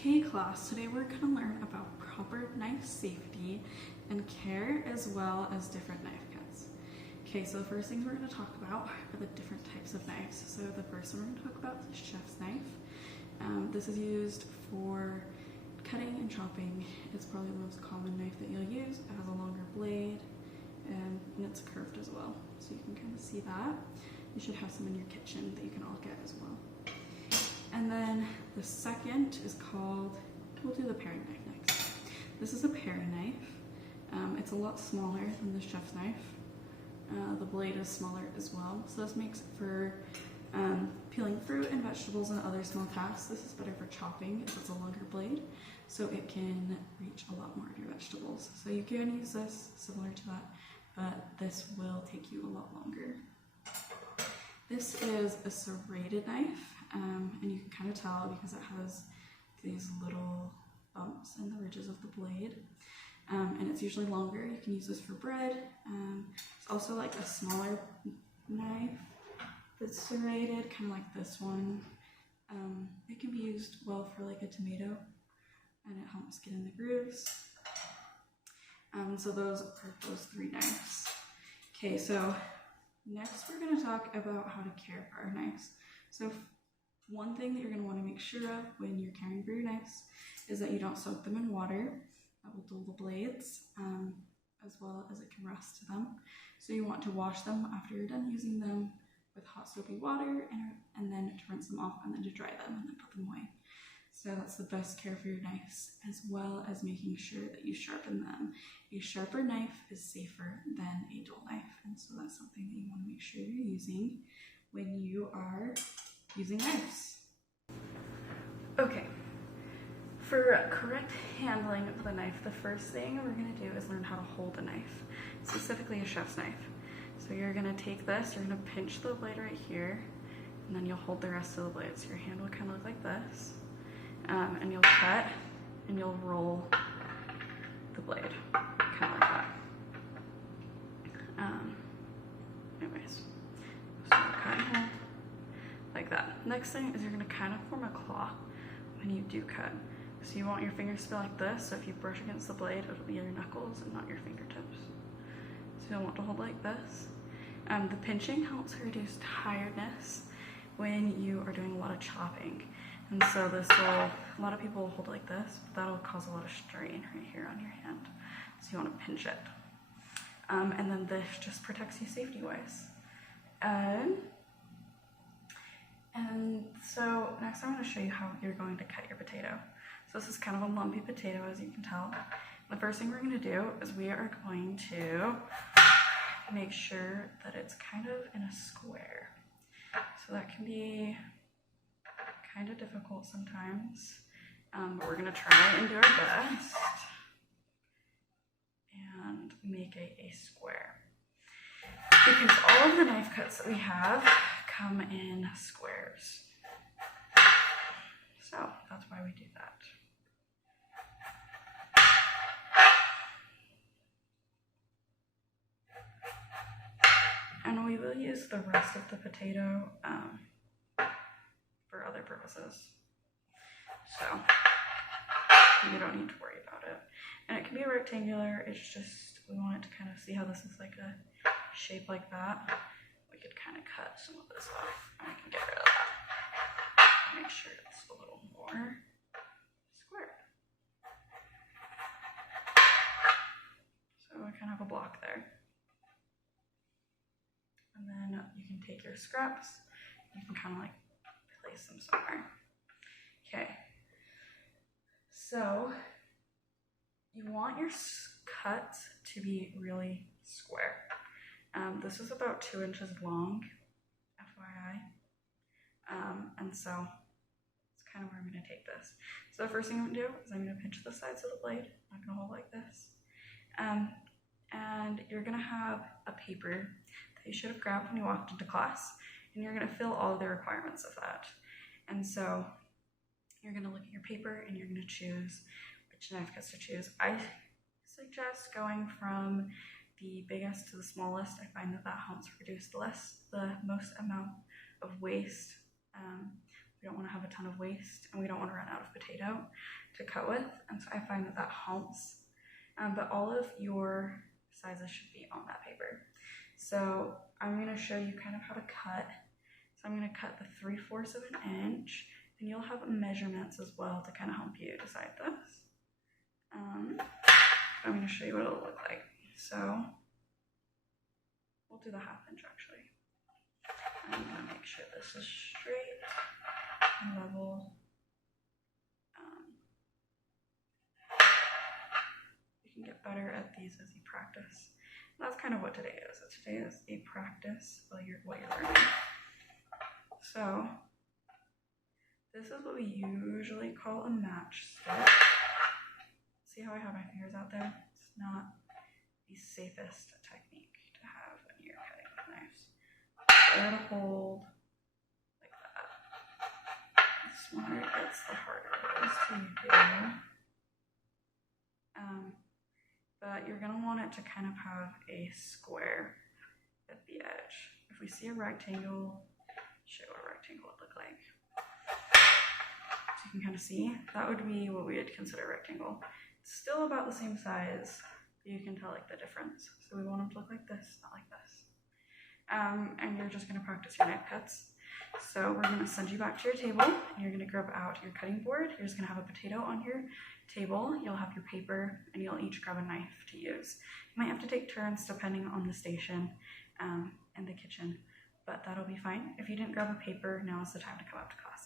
Okay class, today we're going to learn about proper knife safety and care as well as different knife cuts. Okay, so the first things we're going to talk about are the different types of knives. So the first one we're going to talk about is the chef's knife. This is used for cutting and chopping. It's probably the most common knife that you'll use. It has a longer blade and it's curved as well. So you can kind of see that. You should have some in your kitchen that you can all get as well. And then the second is called, we'll do the paring knife next. This is a paring knife. It's a lot smaller than the chef's knife. The blade is smaller as well. So this makes it for peeling fruit and vegetables and other small tasks. This is better for chopping if it's a longer blade, so it can reach a lot more of your vegetables. So you can use this similar to that, but this will take you a lot longer. This is a serrated knife, and you can kind of tell because it has these little bumps in the ridges of the blade, and it's usually longer. You can use this for bread. It's also like a smaller knife that's serrated, kind of like this one. It can be used well for like a tomato, and it helps get in the grooves. So those are those three knives. Okay, so next we're going to talk about how to care for our knives. So one thing that you're going to want to make sure of when you're caring for your knives is that you don't soak them in water. That will dull the blades, as well as it can rust to them. So you want to wash them after you're done using them with hot soapy water, and then to rinse them off, and then to dry them and then put them away. So that's the best care for your knives, as well as making sure that you sharpen them. A sharper knife is safer than a dull knife, and so that's something that you want to make sure you're using when you are using knives. Okay, for correct handling of the knife, the first thing we're going to do is learn how to hold a knife, specifically a chef's knife. So you're going to take this, you're going to pinch the blade right here, and then you'll hold the rest of the blade. So your hand will kind of look like this. And you'll cut and you'll roll the blade, kind of like that. Anyways, so cut and hold like that. Next thing is you're going to kind of form a claw when you do cut. So you want your fingers to be like this, so if you brush against the blade, it'll be your knuckles and not your fingertips. So you'll want to hold like this. The pinching helps reduce tiredness when you are doing a lot of chopping. And so this will, a lot of people will hold it like this, but that'll cause a lot of strain right here on your hand. So you want to pinch it. And then this just protects you safety-wise. And so next I'm going to show you how you're going to cut your potato. So this is kind of a lumpy potato, as you can tell. The first thing we're going to do is we are going to make sure that it's kind of in a square. So that can be kind of difficult sometimes, but we're going to try and do our best and make a square, because all of the knife cuts that we have come in squares. So that's why we do that. And we will use the rest of the potato for other purposes. So you don't need to worry about it. And it can be rectangular. It's just, we want it to kind of see how this is like a shape like that. We could kind of cut some of this off, and we can get rid of that. Make sure it's a little more square. So we kind of have a block there. And then you can take your scraps, you can kind of like place them somewhere. Okay, so you want your cuts to be really square. This is about 2 inches long, FYI. And so it's kind of where I'm going to take this. So the first thing I'm going to do is I'm going to pinch the sides of the blade. I'm going to hold like this. And you're going to have a paper that you should have grabbed when you walked into class, and you're going to fill all the requirements of that. And so you're going to look at your paper and you're going to choose which knife cuts to choose. I suggest going from the biggest to the smallest. I find that helps reduce the most amount of waste We don't want to have a ton of waste, and we don't want to run out of potato to cut with, and so I find that that helps. But all of your sizes should be on that paper. So I'm going to show you kind of how to cut. So I'm going to cut the 3/4 of an inch, and you'll have measurements as well to kind of help you decide this. I'm going to show you what it'll look like. So we'll do the 1/2 inch actually. I'm going to make sure this is straight and level. You can get better at these as you practice. And that's kind of what today is. Today is a practice while what you're learning. So this is what we usually call a match stitch. See how I have my fingers out there? It's not the safest technique to have when you're cutting with knives. Better to hold like that. The smaller it gets, the harder it is to do. But you're going to want it to kind of have a square at the edge. If we see a rectangle, I'll show you what a rectangle would look like. So you can kind of see, that would be what we would consider a rectangle. It's still about the same size, but you can tell like the difference. So we want them to look like this, not like this. And you're just going to practice your knife cuts. So we're going to send you back to your table, and you're going to grab out your cutting board. You're just going to have a potato on your table. You'll have your paper, and you'll each grab a knife to use. You might have to take turns depending on the station in the kitchen, but that'll be fine. If you didn't grab a paper, now is the time to come up to class.